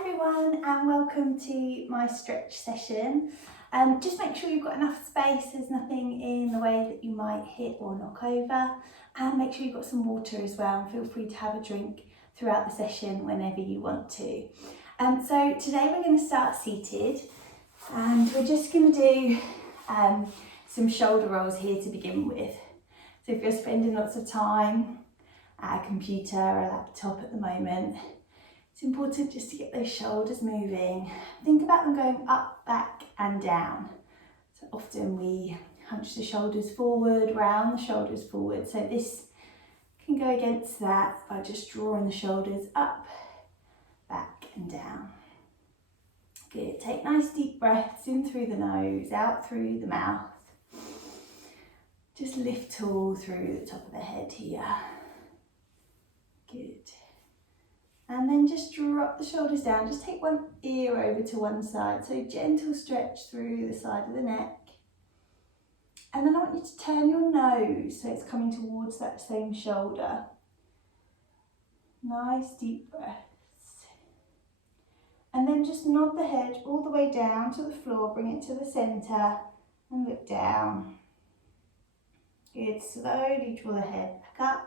everyone, and welcome to my stretch session. Just make sure you've got enough space, there's nothing in the way that you might hit or knock over, and make sure you've got some water as well, and feel free to have a drink throughout the session whenever you want to. So today we're going to start seated, and we're just going to do some shoulder rolls here to begin with. So if you're spending lots of time at a computer or a laptop at the moment, it's important just to get those shoulders moving. Think about them going up, back and down. So often we hunch the shoulders forward, round the shoulders forward. So this can go against that by just drawing the shoulders up, back and down. Good. Take nice deep breaths in through the nose, out through the mouth. Just lift tall through the top of the head here. Good. And then just drop the shoulders down. Just take one ear over to one side. So gentle stretch through the side of the neck. And then I want you to turn your nose so it's coming towards that same shoulder. Nice deep breaths. And then just nod the head all the way down to the floor. Bring it to the centre and look down. Good. Slowly draw the head back up.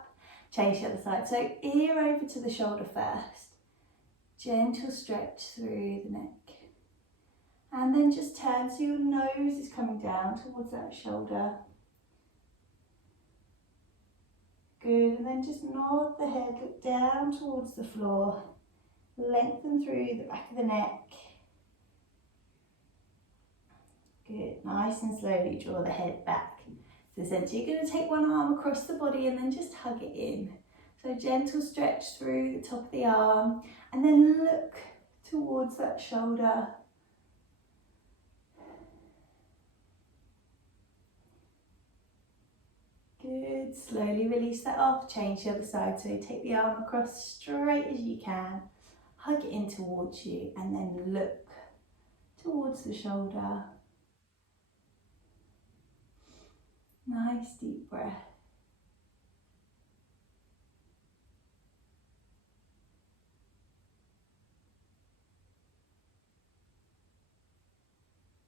Change the other side. So ear over to the shoulder first. Gentle stretch through the neck. And then just turn so your nose is coming down towards that shoulder. Good. And then just nod the head, look down towards the floor. Lengthen through the back of the neck. Good. Nice and slowly draw the head back. So essentially you're going to take one arm across the body and then just hug it in. So gentle stretch through the top of the arm and then look towards that shoulder. Good. Slowly release that off. Change the other side. So take the arm across straight as you can. Hug it in towards you and then look towards the shoulder. Nice deep breath.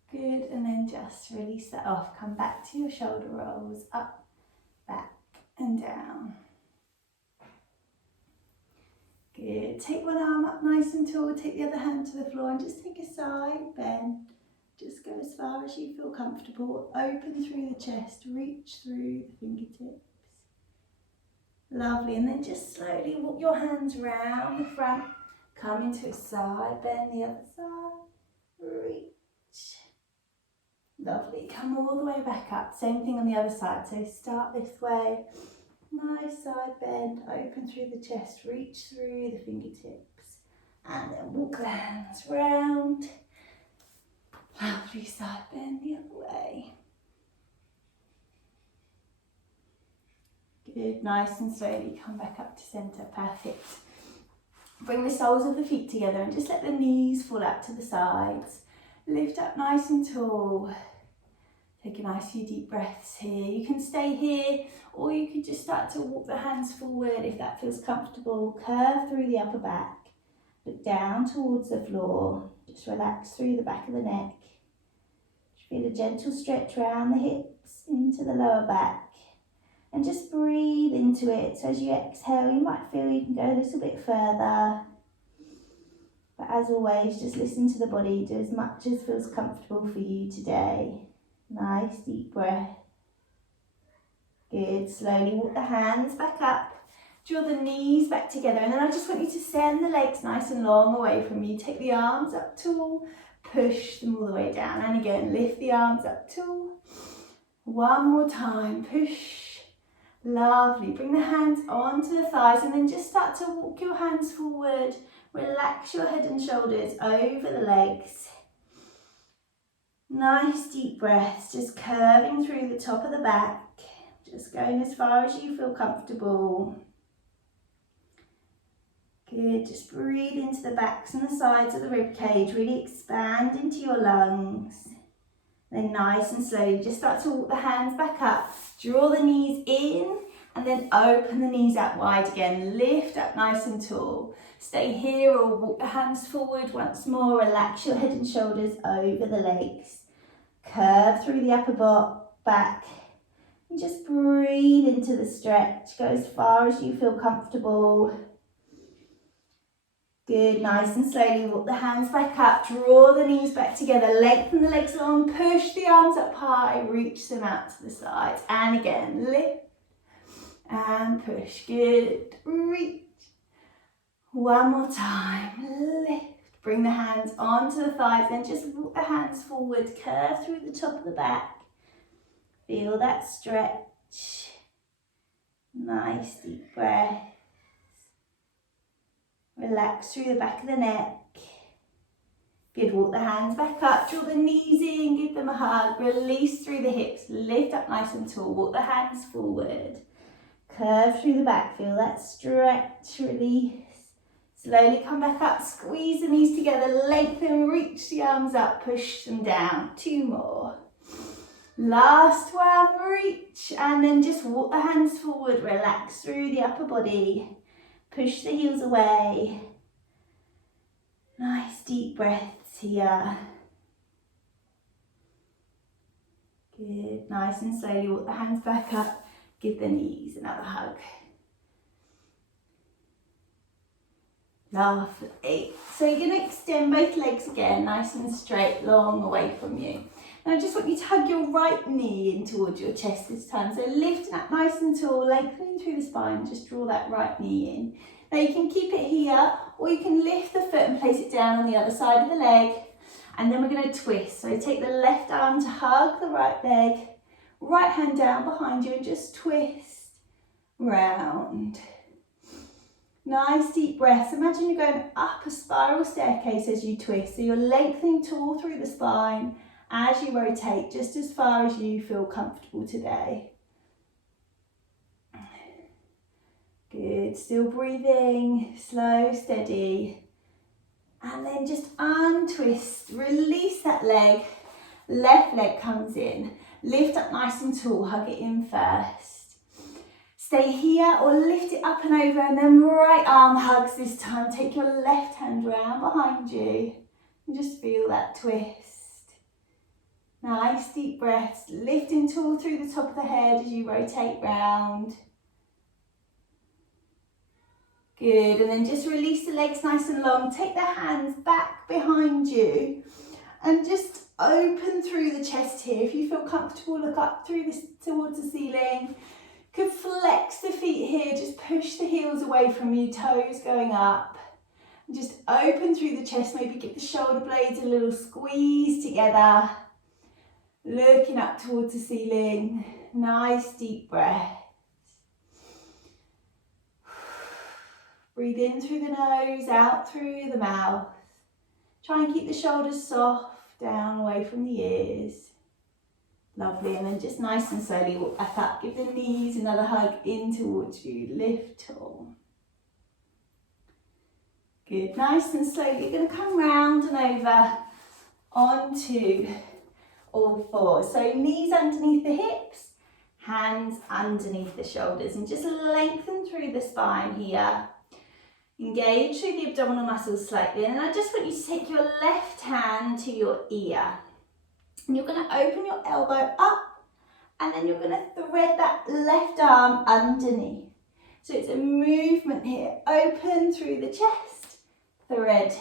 Good, and then just release that off. Come back to your shoulder rolls, up, back and down. Good, take one arm up nice and tall, take the other hand to the floor and just take a side bend. Just go as far as you feel comfortable. Open through the chest, reach through the fingertips. Lovely, and then just slowly walk your hands round the front. Come into a side bend, the other side. Reach. Lovely, come all the way back up. Same thing on the other side. So start this way. Nice side bend, open through the chest, reach through the fingertips. And then walk the hands round. Lovely side bend the other way. Good, nice and slowly come back up to centre, perfect. Bring the soles of the feet together and just let the knees fall out to the sides. Lift up nice and tall. Take a nice few deep breaths here. You can stay here or you can just start to walk the hands forward if that feels comfortable. Curve through the upper back. Look down towards the floor. Just relax through the back of the neck. Feel a gentle stretch around the hips into the lower back. And just breathe into it. So as you exhale, you might feel you can go a little bit further. But as always, just listen to the body. Do as much as feels comfortable for you today. Nice deep breath. Good. Slowly walk the hands back up. Draw the knees back together, and then I just want you to send the legs nice and long away from you. Take the arms up tall, push them all the way down, and again lift the arms up tall. One more time, push. Lovely. Bring the hands onto the thighs and then just start to walk your hands forward. Relax your head and shoulders over the legs. Nice deep breaths, just curving through the top of the back, just going as far as you feel comfortable. Good, just breathe into the backs and the sides of the rib cage, really expand into your lungs. Then nice and slowly, just start to walk the hands back up, draw the knees in And then open the knees out wide again. Lift up nice and tall. Stay here or walk the hands forward once more. Relax your head and shoulders over the legs. Curve through the upper back. And just breathe into the stretch. Go as far as you feel comfortable. Good, nice and slowly walk the hands back up. Draw the knees back together. Lengthen the legs long. Push the arms up high. Reach them out to the sides. And again, lift. And push, good, reach. One more time, lift. Bring the hands onto the thighs, then just walk the hands forward, curve through the top of the back. Feel that stretch. Nice deep breath. Relax through the back of the neck. Good, walk the hands back up, draw the knees in, give them a hug, release through the hips, lift up nice and tall, walk the hands forward. Curve through the back, feel that stretch, release. Slowly come back up, squeeze the knees together, lengthen, reach the arms up, push them down. 2 more. Last one, reach, and then just walk the hands forward, relax through the upper body. Push the heels away. Nice deep breaths here. Good, nice and slowly walk the hands back up. Give the knees another hug. Lovely. So you're going to extend both legs again, nice and straight, long away from you. And I just want you to hug your right knee in towards your chest this time. So lift that nice and tall, lengthening through the spine. Just draw that right knee in. Now you can keep it here, or you can lift the foot and place it down on the other side of the leg. And then we're going to twist. So take the left arm to hug the right leg. Right hand down behind you and just twist round. Nice deep breaths. Imagine you're going up a spiral staircase as you twist. So you're lengthening tall through the spine as you rotate, just as far as you feel comfortable today. Good. Still breathing. Slow, steady. And then just untwist. Release that leg. Left leg comes in. Lift up nice and tall, hug it in first. Stay here or lift it up and over, and then right arm hugs this time. Take your left hand round behind you and just feel that twist. Nice deep breaths, lifting tall through the top of the head as you rotate round. Good, and then just release the legs nice and long. Take the hands back behind you and just open through the chest here. If you feel comfortable, look up through this towards the ceiling. Could flex the feet here, just push the heels away from you, toes going up. And just open through the chest, maybe give the shoulder blades a little squeeze together. Looking up towards the ceiling. Nice deep breath. Breathe in through the nose, out through the mouth. Try and keep the shoulders soft, down away from the ears. Lovely, and then just nice and slowly walk back up. Give the knees another hug in towards you. Lift tall. Good, nice and slowly. You're going to come round and over onto all fours. So knees underneath the hips, hands underneath the shoulders, and just lengthen through the spine here. Engage through the abdominal muscles slightly, and I just want you to take your left hand to your ear. And you're going to open your elbow up, and then you're going to thread that left arm underneath. So it's a movement here. Open through the chest, thread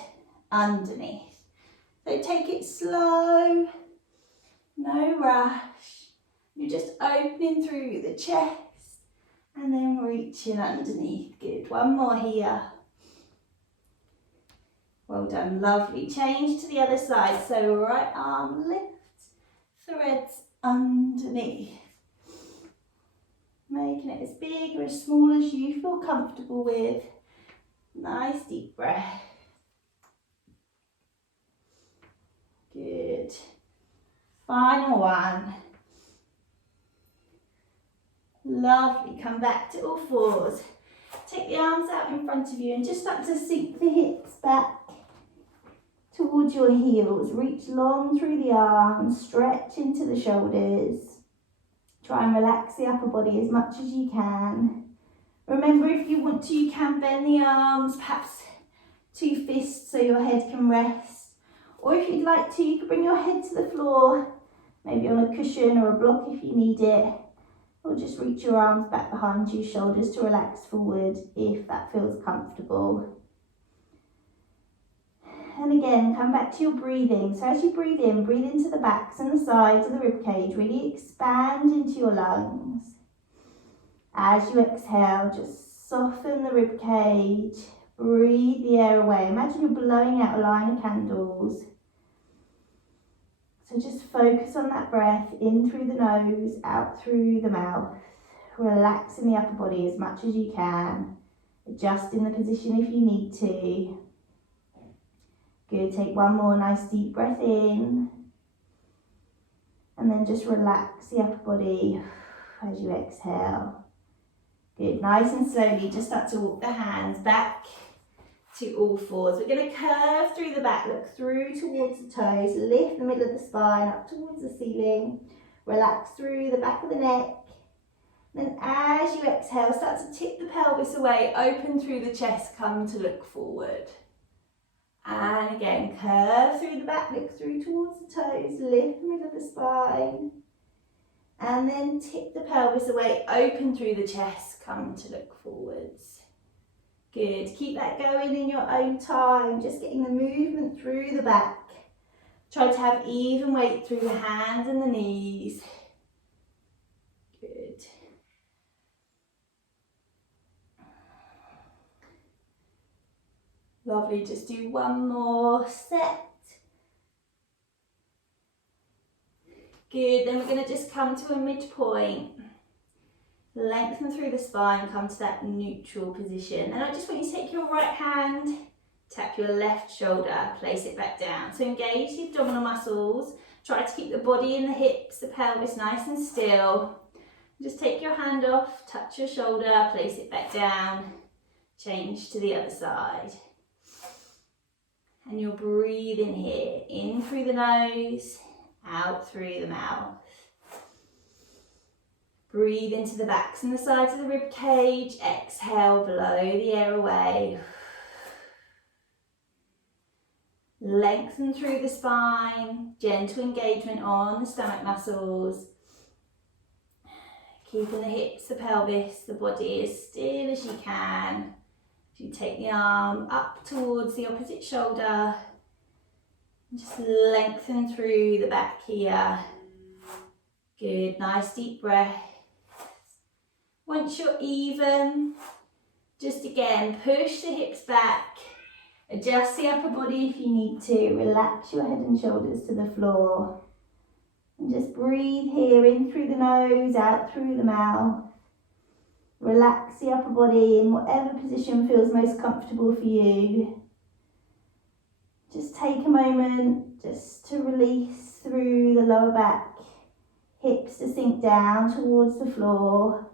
underneath. So take it slow, no rush. You're just opening through the chest and then reaching underneath. Good. One more here. Well done, lovely. Change to the other side. So right arm lifts, threads underneath. Making it as big or as small as you feel comfortable with. Nice deep breath. Good. Final one. Lovely. Come back to all fours. Take the arms out in front of you and just start to sink the hips back towards your heels. Reach long through the arms, stretch into the shoulders. Try and relax the upper body as much as you can. Remember, if you want to, you can bend the arms, perhaps 2 fists so your head can rest. Or if you'd like to, you can bring your head to the floor, maybe on a cushion or a block if you need it. Or just reach your arms back behind you, shoulders to relax forward if that feels comfortable. And again, come back to your breathing. So as you breathe into the backs and the sides of the rib cage. Really expand into your lungs. As you exhale, just soften the rib cage. Breathe the air away. Imagine you're blowing out a line of candles. So just focus on that breath, in through the nose, out through the mouth. Relaxing the upper body as much as you can. Adjusting the position if you need to. Good, take one more nice deep breath in. And then just relax the upper body as you exhale. Good, nice and slowly, just start to walk the hands back to all fours. We're going to curve through the back, look through towards the toes, lift the middle of the spine up towards the ceiling. Relax through the back of the neck. Then as you exhale, start to tip the pelvis away, open through the chest, come to look forward. And again, curve through the back, look through towards the toes, lift the middle of the spine. And then tip the pelvis away, open through the chest, come to look forwards. Good, keep that going in your own time, just getting the movement through the back. Try to have even weight through the hands and the knees. Good. Lovely, just do one more set. Good, then we're going to just come to a midpoint. Lengthen through the spine, come to that neutral position. And I just want you to take your right hand, tap your left shoulder, place it back down. So engage the abdominal muscles. Try to keep the body in the hips, the pelvis nice and still. Just take your hand off, touch your shoulder, place it back down. Change to the other side. And you'll breathe in here, in through the nose, out through the mouth. Breathe into the backs and the sides of the rib cage. Exhale, blow the air away. Lengthen through the spine. Gentle engagement on the stomach muscles. Keeping the hips, the pelvis, the body as still as you can. You take the arm up towards the opposite shoulder. Just lengthen through the back here. Good, nice deep breath. Once you're even, just again, push the hips back. Adjust the upper body if you need to. Relax your head and shoulders to the floor. And just breathe here, in through the nose, out through the mouth. Relax the upper body in whatever position feels most comfortable for you. Just take a moment just to release through the lower back, hips to sink down towards the floor.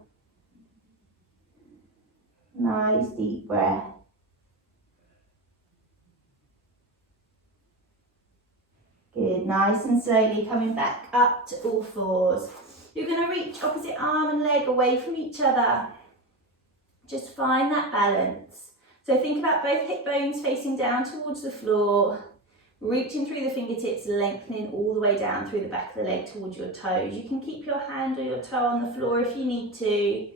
Nice deep breath. Good, nice and slowly coming back up to all fours. You're going to reach opposite arm and leg away from each other. Just find that balance. So think about both hip bones facing down towards the floor, reaching through the fingertips, lengthening all the way down through the back of the leg towards your toes. You can keep your hand or your toe on the floor if you need to.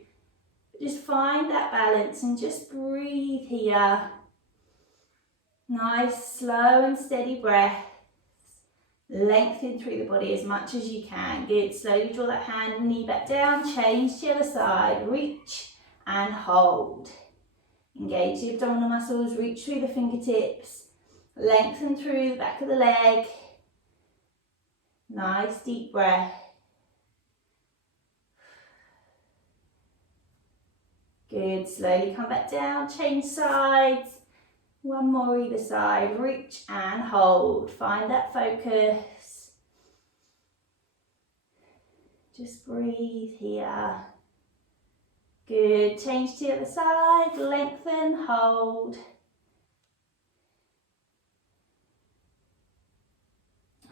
Just find that balance and just breathe here. Nice, slow and steady breath. Lengthen through the body as much as you can. Good, slowly draw that hand and knee back down, change to the other side, reach and hold. Engage the abdominal muscles, reach through the fingertips, lengthen through the back of the leg. Nice deep breath. Good, slowly come back down, change sides. One more either side, reach and hold. Find that focus. Just breathe here. Good, change to the other side, lengthen, hold.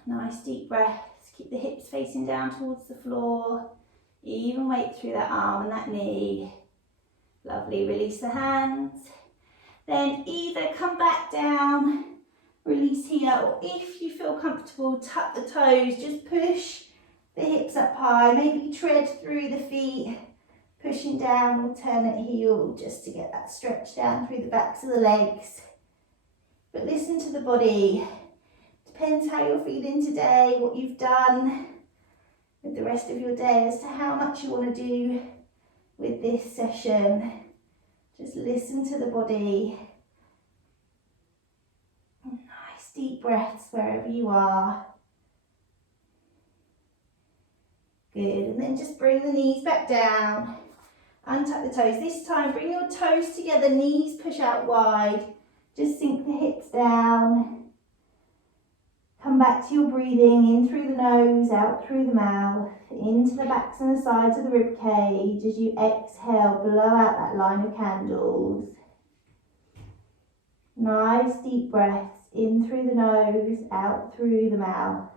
Nice deep breaths, keep the hips facing down towards the floor. Even weight through that arm and that knee. Lovely, release the hands. Then either come back down, release here, or if you feel comfortable, tuck the toes, just push the hips up high, maybe tread through the feet, pushing down, alternate heel, just to get that stretch down through the backs of the legs. But listen to the body. Depends how you're feeling today, what you've done with the rest of your day as to how much you want to do with this session. Just listen to the body. Nice deep breaths wherever you are. Good, and then just bring the knees back down. Untuck the toes. This time bring your toes together, knees push out wide. Just sink the hips down. Come back to your breathing, in through the nose, out through the mouth, into the backs and the sides of the rib cage. As you exhale, blow out that line of candles. Nice deep breaths, in through the nose, out through the mouth.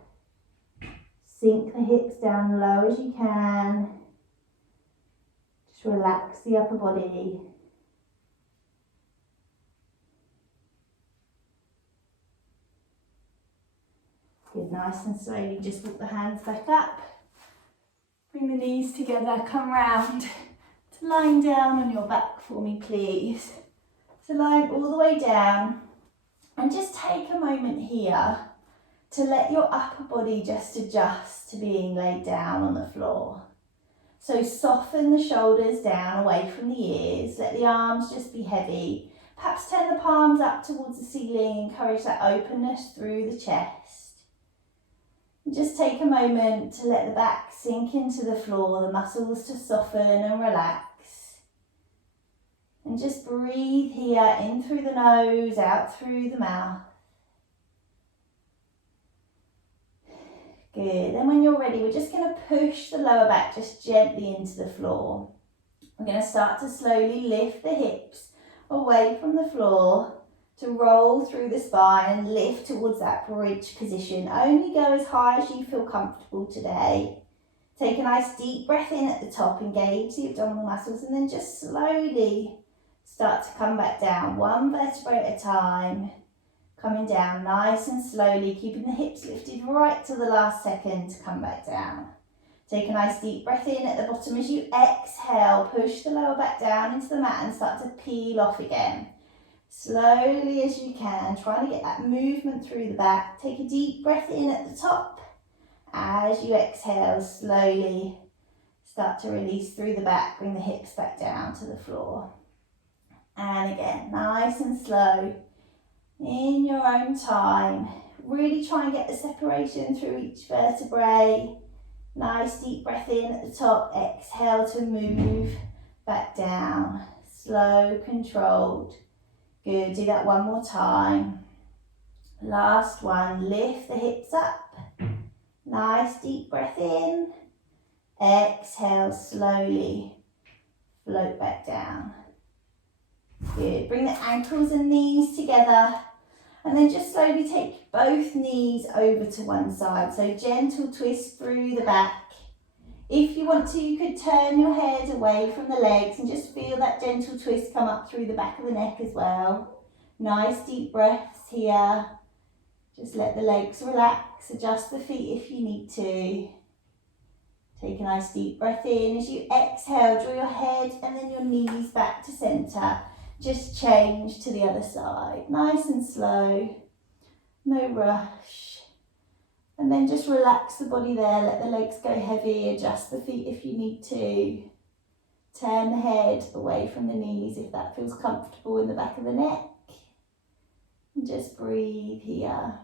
Sink the hips down low as you can. Just relax the upper body. Good, nice and slowly, just walk the hands back up. Bring the knees together, come round to lying down on your back for me, please. So lying all the way down, and just take a moment here to let your upper body just adjust to being laid down on the floor. So soften the shoulders down away from the ears, let the arms just be heavy. Perhaps turn the palms up towards the ceiling, encourage that openness through the chest. And just take a moment to let the back sink into the floor, the muscles to soften and relax. And just breathe here, in through the nose, out through the mouth. Good, then when you're ready, we're just going to push the lower back just gently into the floor. We're going to start to slowly lift the hips away from the floor to roll through the spine and lift towards that bridge position. Only go as high as you feel comfortable today. Take a nice deep breath in at the top, engage the abdominal muscles, and then just slowly start to come back down, one vertebrae at a time. Coming down nice and slowly, keeping the hips lifted right to the last second to come back down. Take a nice deep breath in at the bottom. As you exhale, push the lower back down into the mat and start to peel off again. Slowly as you can, trying to get that movement through the back. Take a deep breath in at the top. As you exhale, slowly start to release through the back, bring the hips back down to the floor. And again, nice and slow, in your own time. Really try and get the separation through each vertebrae. Nice deep breath in at the top, exhale to move back down. Slow, controlled. Good, do that one more time. Last one, lift the hips up. Nice deep breath in. Exhale slowly, float back down. Good, bring the ankles and knees together. And then just slowly take both knees over to one side. So gentle twist through the back. If you want to, you could turn your head away from the legs and just feel that gentle twist come up through the back of the neck as well. Nice deep breaths here. Just let the legs relax, adjust the feet if you need to. Take a nice deep breath in. As you exhale, draw your head and then your knees back to centre. Just change to the other side. Nice and slow, no rush. And then just relax the body there, let the legs go heavy, adjust the feet if you need to. Turn the head away from the knees if that feels comfortable in the back of the neck. And just breathe here.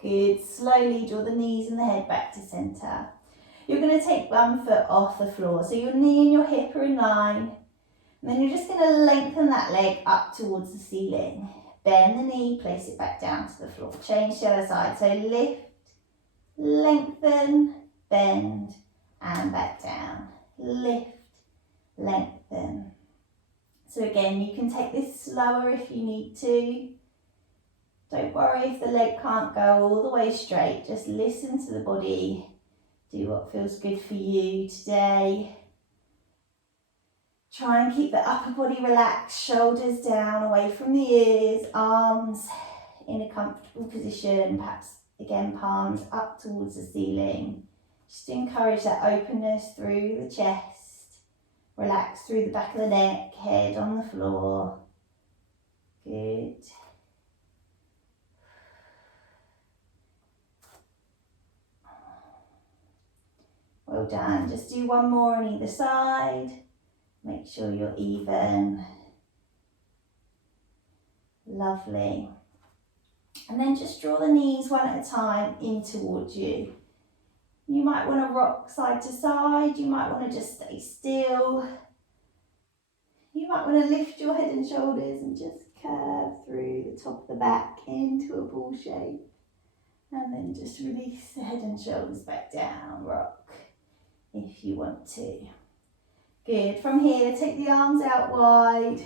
Good, slowly draw the knees and the head back to centre. You're going to take one foot off the floor, so your knee and your hip are in line. And then you're just going to lengthen that leg up towards the ceiling. Bend the knee, place it back down to the floor. Change the other side. So lift, lengthen, bend, and back down. Lift, lengthen. So again, you can take this slower if you need to. Don't worry if the leg can't go all the way straight. Just listen to the body. Do what feels good for you today. Try and keep the upper body relaxed, shoulders down, away from the ears, arms in a comfortable position, perhaps again palms up towards the ceiling. Just encourage that openness through the chest. Relax through the back of the neck, head on the floor. Good. Well done. Just do one more on either side. Make sure you're even. Lovely. And then just draw the knees one at a time in towards you. You might want to rock side to side. You might want to just stay still. You might want to lift your head and shoulders and just curve through the top of the back into a ball shape. And then just release the head and shoulders back down. Rock if you want to. Good. From here, take the arms out wide.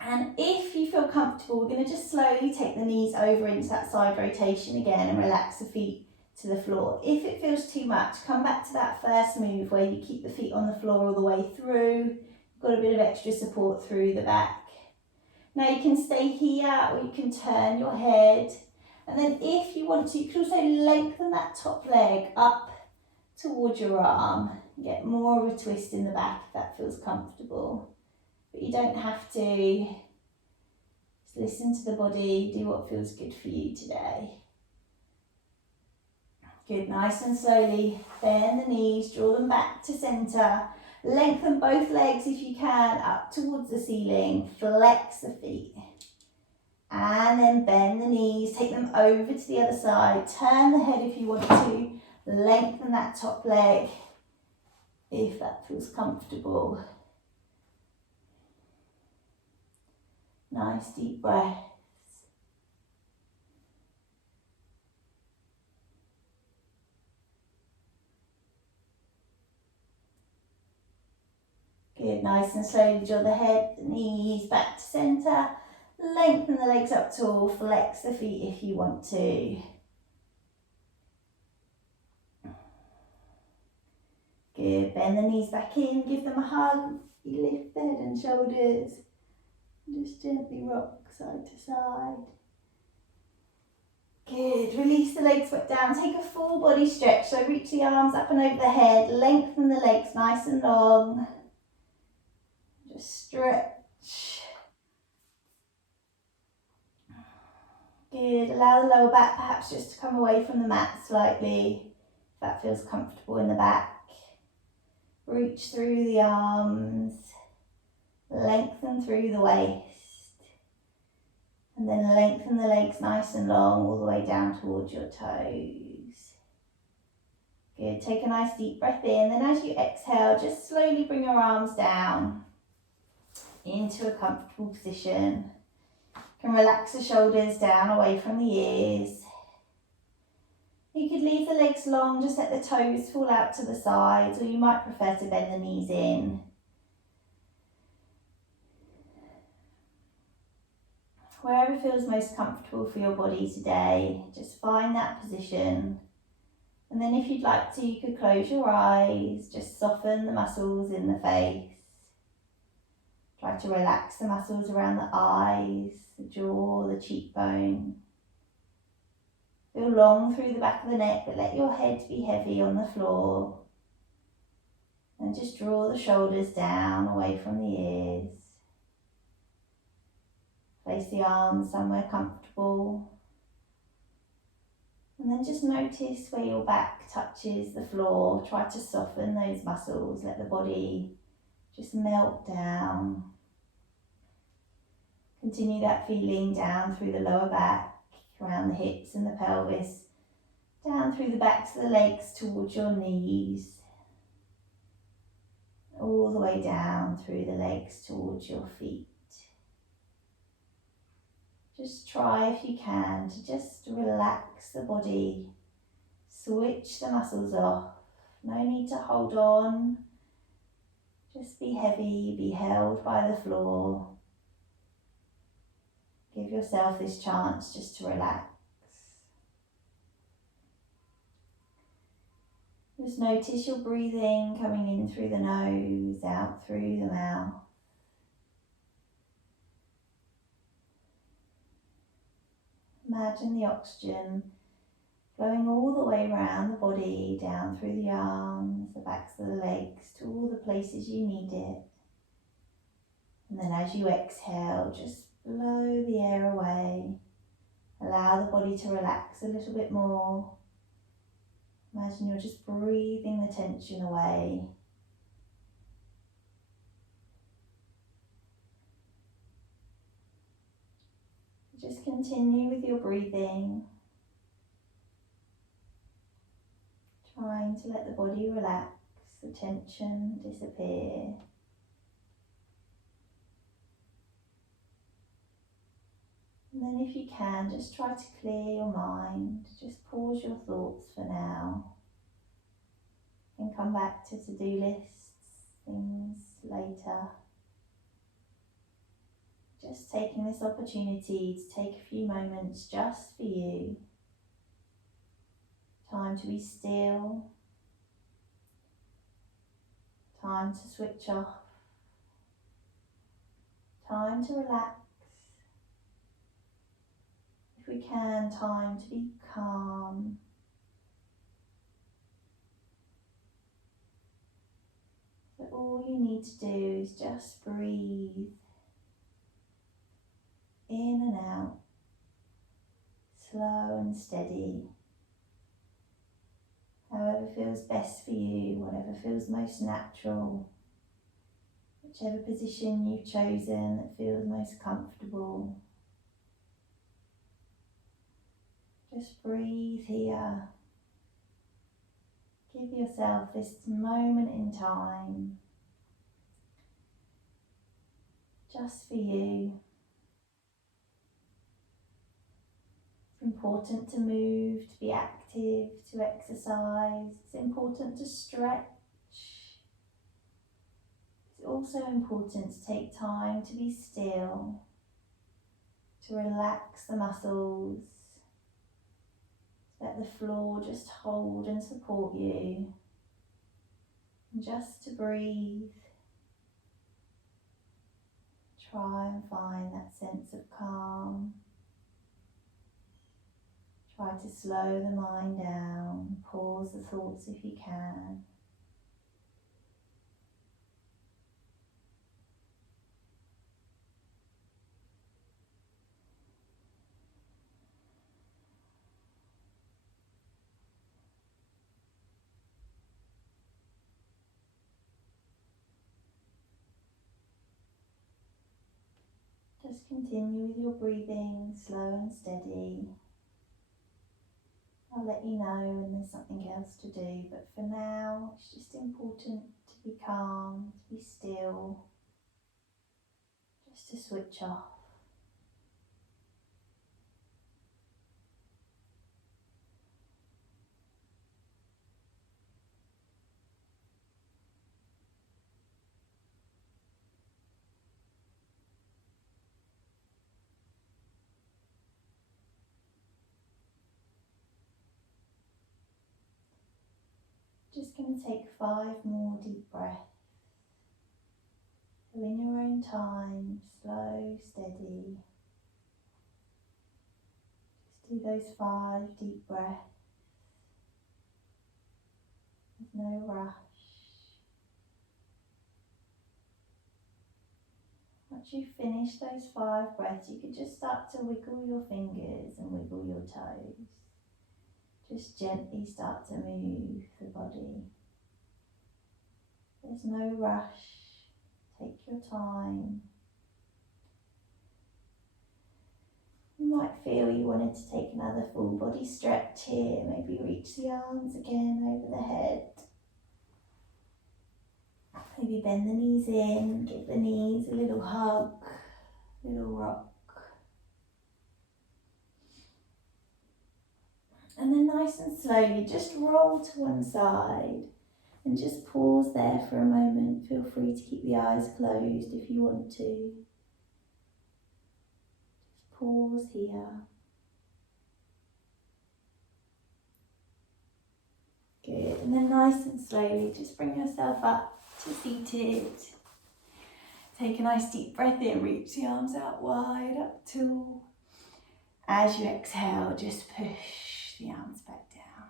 And if you feel comfortable, we're going to just slowly take the knees over into that side rotation again and relax the feet to the floor. If it feels too much, come back to that first move where you keep the feet on the floor all the way through. You've got a bit of extra support through the back. Now you can stay here or you can turn your head. And then if you want to, you can also lengthen that top leg up towards your arm. Get more of a twist in the back if that feels comfortable. But you don't have to. Just listen to the body, do what feels good for you today. Good, nice and slowly, bend the knees, draw them back to centre. Lengthen both legs if you can, up towards the ceiling. Flex the feet. And then bend the knees, take them over to the other side. Turn the head if you want to. Lengthen that top leg if that feels comfortable. Nice deep breaths. Good, nice and slowly draw the head, the knees back to centre. Lengthen the legs up tall, flex the feet if you want to. Good, bend the knees back in, give them a hug. You lift the head and shoulders. Just gently rock side to side. Good, release the legs back down. Take a full body stretch. So reach the arms up and over the head. Lengthen the legs nice and long. Just stretch. Good, allow the lower back perhaps just to come away from the mat slightly. If that feels comfortable in the back. Reach through the arms. Lengthen through the waist. And then lengthen the legs nice and long all the way down towards your toes. Good, take a nice deep breath in. Then as you exhale, just slowly bring your arms down into a comfortable position. You can relax the shoulders down away from the ears. You could leave the legs long, just let the toes fall out to the sides, or you might prefer to bend the knees in. Wherever feels most comfortable for your body today, just find that position. And then if you'd like to, you could close your eyes, just soften the muscles in the face. Try to relax the muscles around the eyes, the jaw, the cheekbone. Feel long through the back of the neck, but let your head be heavy on the floor. And just draw the shoulders down away from the ears. Place the arms somewhere comfortable. And then just notice where your back touches the floor. Try to soften those muscles. Let the body just melt down. Continue that feeling down through the lower back, around the hips and the pelvis, down through the backs of the legs towards your knees, all the way down through the legs towards your feet. Just try if you can to just relax the body, switch the muscles off, no need to hold on, just be heavy, be held by the floor. Give yourself this chance just to relax. Just notice your breathing coming in through the nose, out through the mouth. Imagine the oxygen flowing all the way around the body, down through the arms, the backs of the legs, to all the places you need it. And then as you exhale, just blow the air away. Allow the body to relax a little bit more. Imagine you're just breathing the tension away. Just continue with your breathing, trying to let the body relax, the tension disappear. And then if you can, just try to clear your mind. Just pause your thoughts for now. And come back to to-do lists, things later. Just taking this opportunity to take a few moments just for you. Time to be still. Time to switch off. Time to relax. If we can, time to be calm. So all you need to do is just breathe in and out, slow and steady. However feels best for you, whatever feels most natural, whichever position you've chosen that feels most comfortable. Just breathe here. Give yourself this moment in time, just for you. It's important to move, to be active, to exercise. It's important to stretch. It's also important to take time to be still, to relax the muscles. Let the floor just hold and support you. And just to breathe. Try and find that sense of calm. Try to slow the mind down. Pause the thoughts if you can. Just continue with your breathing, slow and steady. I'll let you know when there's something else to do, but for now, it's just important to be calm, to be still, just to switch off. Just going to take 5 more deep breaths. So in your own time, slow, steady. Just do those 5 deep breaths. There's no rush. Once you finish those 5 breaths, you could just start to wiggle your fingers and wiggle your toes. Just gently start to move the body. There's no rush. Take your time. You might feel you wanted to take another full body stretch here. Maybe reach the arms again over the head. Maybe bend the knees in, give the knees a little hug, little rock. And then nice and slowly, just roll to one side and just pause there for a moment. Feel free to keep the eyes closed if you want to. Just pause here. Good, and then nice and slowly, just bring yourself up to seated. Take a nice deep breath in, reach the arms out wide, up tall. As you exhale, just push the arms back down.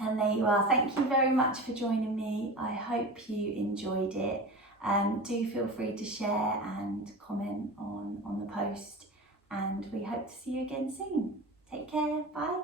And there you are. Thank you very much for joining me. I hope you enjoyed it. Do feel free to share and comment on the post, and we hope to see you again soon. Take care, bye.